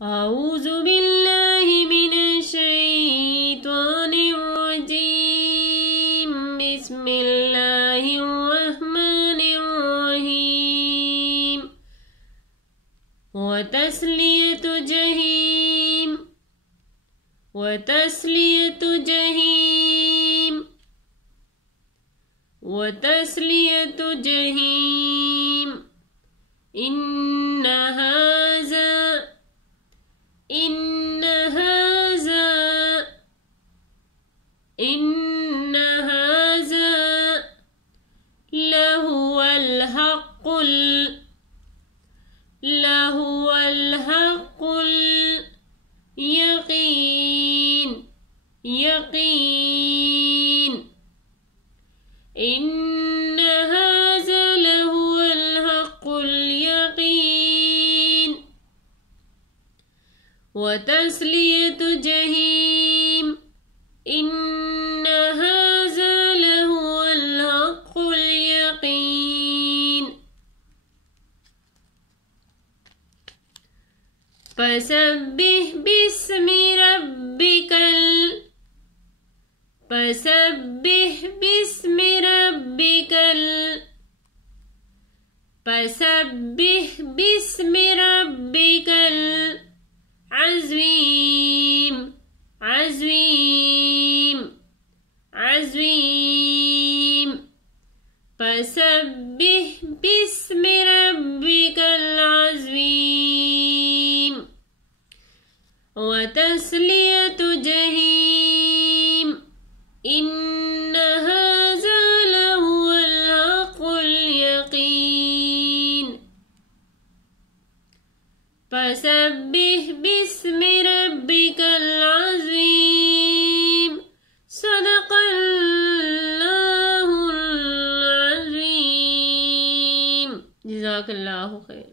औज़ु बिल्लाहि मिनश शैतानिर रजीम। बिस्मिल्लाहिर रहमानिर रहीम। व तस्लियतु जहीम, व तस्लियतु जहीम, व तस्लियतु जहीम। इन्ना हाज़ा, इन्ना हाज़ा, इन्ना हाज़ा लहुवल हक़्क़ुल, लहुवल हक़्क़ुल यक़ीन, यक़ीन। इन्ना हाज़ा लहुवल हक़्क़ुल यक़ीन। व तस्लियतु जहीम। इन्ना हाज़ा लहुवल हक़्क़ुल यक़ीन। फसब्बिह बिस्मि रब्बिकल, फसब्बिह बिस्मि रब्बिकल, फसब्बिह बिस्मि रब्बिकल अज़ीम, अज़ीम, अज़ीम। फसब्बिह बिस्मि रब्बिकल अज़ीम। व तस्लियतु जहीम। इन्ना हाज़ा लहुवल हक़्क़ुल यक़ीन। फसब्बिह बिस्मि रब्बिकल अज़ीम। सदक़ल्लाहुल अज़ीम। जज़ाकल्लाहु खैर।